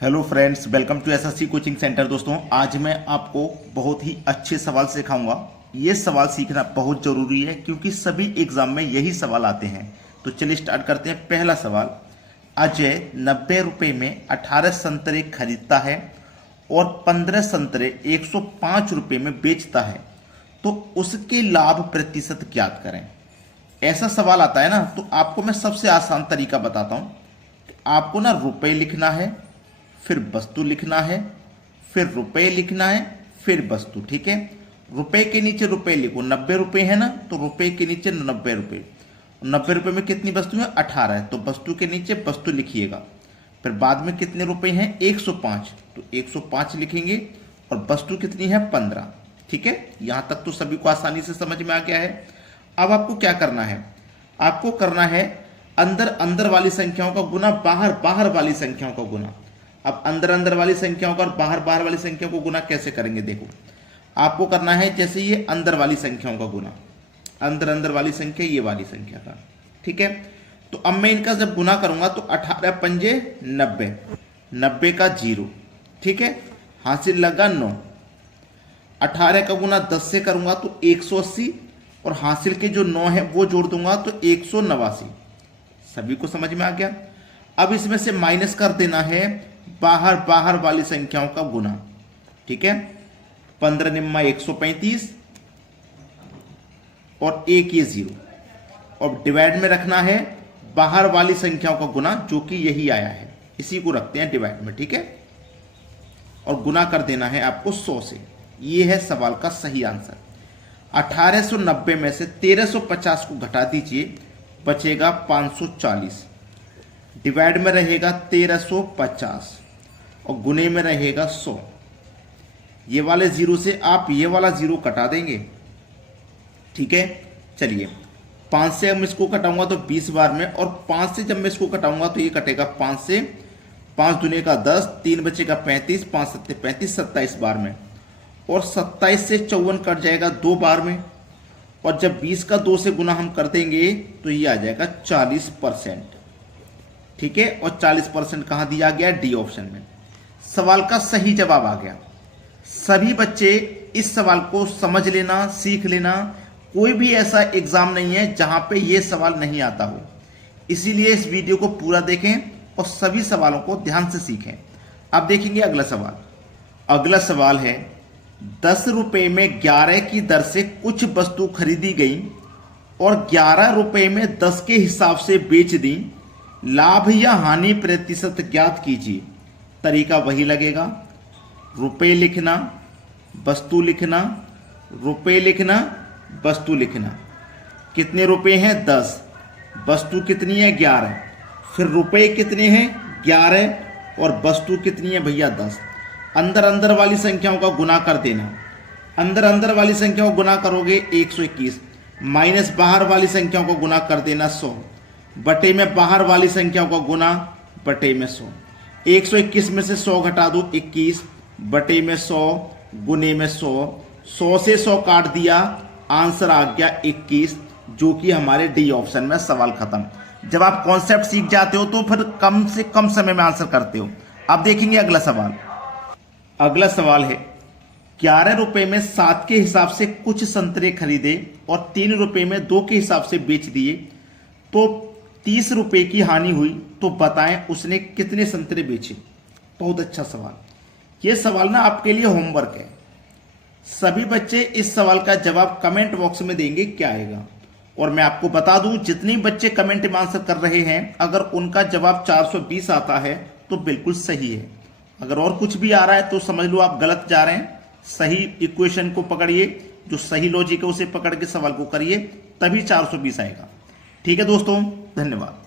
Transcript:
Hello friends, welcome to SSC coaching centre. दोस्तों, आज मैं आपको बहुत ही अच्छे सवाल सिखाऊंगा। ये सवाल सीखना बहुत जरूरी है क्योंकि सभी एग्जाम में यही सवाल आते हैं। तो चलिए स्टार्ट करते हैं। पहला सवाल, अजय 90 रुपये में 18 संतरे खरीदता है और 15 संतरे 105 रुपये में बेचता है, तो उसके लाभ प्रतिशत ज्ञात करें। ऐसा सवाल आता है ना, तो आपको मैं सबसे आसान तरीका बताता हूं। आपको ना रुपए लिखना है, फिर वस्तु लिखना है, फिर रुपए लिखना है, फिर वस्तु। ठीक है, रुपए के नीचे रुपए लिखो। 90 रुपए है ना, तो रुपए के नीचे 90 रुपए। 90 रुपए में कितनी वस्तु है? 18 है, तो वस्तु के नीचे वस्तु लिखिएगा। फिर बाद में कितने रुपए हैं? 105, तो 105 लिखेंगे। और वस्तु कितनी है? 15। ठीक है, यहां तक तो सभी को आसानी से समझ में आ गया है। अब आपको क्या करना है? आपको करना है अंदर अंदर वाली संख्याओं का गुना बाहर बाहर वाली संख्याओं का गुना। अब अंदर अंदर वाली संख्याओं का और बाहर बाहर वाली संख्याओं को गुना कैसे करेंगे? देखो, आपको करना है जैसे ये अंदर वाली संख्याओं का गुना, अंदर अंदर वाली संख्या ये वाली संख्या का। ठीक है, तो अब मैं इनका जब गुना करूंगा तो 18 पंजे 90, 90 का 0। ठीक है, हासिल लगा 9। 18 का गुना 10 से करूंगा तो 180, और हासिल के जो 9 है वो जोड़ दूंगा तो 189। सभी को समझ में आ गया? अब इसमें से माइनस कर देना है बाहर बाहर वाली संख्याओं का गुना। ठीक है, 15 निम्मा 135 और 1 ये 0, और डिवाइड में रखना है बाहर वाली संख्याओं का गुना, जो कि यही आया है, इसी को रखते हैं डिवाइड में। ठीक है, और गुना कर देना है आपको 100 से। ये है सवाल का सही आंसर। 1890 में से 1350 को घटा दीजिए, बचेगा 540। डिवाइड में रहेगा 1350 और गुने में रहेगा 100। ये वाले 0 से आप ये वाला 0 कटा देंगे। ठीक है, चलिए 5 से हम इसको कटाऊंगा तो 20 बार में, और 5 से जब मैं इसको कटाऊंगा तो ये कटेगा 5 से। 5 दुने का 10, 3 बचेगा 35, 5 सत्ते 35, 27 बार में, और 27 से 54 कट जाएगा 2 बार में। और जब 20 का 2 से गुना हम कर देंगे तो ये आ जाएगा 40%। ठीक है, और 40% कहां दिया गया? डी ऑप्शन में। सवाल का सही जवाब आ गया। सभी बच्चे इस सवाल को समझ लेना, सीख लेना। कोई भी ऐसा एग्जाम नहीं है जहां पे ये सवाल नहीं आता हो, इसीलिए इस वीडियो को पूरा देखें और सभी सवालों को ध्यान से सीखें। अब देखेंगे अगला सवाल। अगला सवाल है, 10 रुपए में 11 की दर से कुछ वस्तु खरीदी गई और 11 रुपए में 10 के हिसाब से बेच दी। लाभ या हानि प्रतिशत ज्ञात कीजिए। तरीका वही लगेगा, रुपए लिखना, वस्तु लिखना, रुपए लिखना, वस्तु लिखना। कितने रुपए हैं? 10। वस्तु कितनी है? 11। फिर रुपए कितने हैं? 11। और वस्तु कितनी है भैया? 10। अंदर अंदर वाली संख्याओं का गुना कर देना। अंदर अंदर वाली संख्याओं को गुना करोगे 121, माइनस बाहर वाली संख्याओं को गुना कर देना 100, बटे में बाहर वाली संख्याओं का गुना, बटे में 100। 121 में से 100 घटा दो 21, बटे में 100, गुने में 100। 100 से 100 काट दिया, आंसर आ गया 21, जो कि हमारे डी ऑप्शन में। सवाल खत्म। जब आप कॉन्सेप्ट सीख जाते हो तो फिर कम से कम समय में आंसर करते हो। अब देखेंगे अगला सवाल। अगला सवाल है, 11 रुपए में 7 के हिसाब से कुछ संतरे खरीदे और 3 रुपए में 2 के हिसाब से बेच दिए, तो 30 रुपए की हानि हुई, तो बताएं उसने कितने संतरे बेचे? बहुत अच्छा सवाल। यह सवाल ना आपके लिए होमवर्क है। सभी बच्चे इस सवाल का जवाब कमेंट बॉक्स में देंगे, क्या आएगा। और मैं आपको बता दूं, जितने बच्चे कमेंट में आंसर कर रहे हैं, अगर उनका जवाब 420 आता है तो बिल्कुल सही है। अगर और कुछ भी आ रहा है तो समझ लो आप गलत जा रहे हैं। सही इक्वेशन को पकड़िए, जो सही लॉजिक है उसे पकड़ के सवाल को करिए, तभी 420 आएगा। ठीक है दोस्तों, धन्यवाद।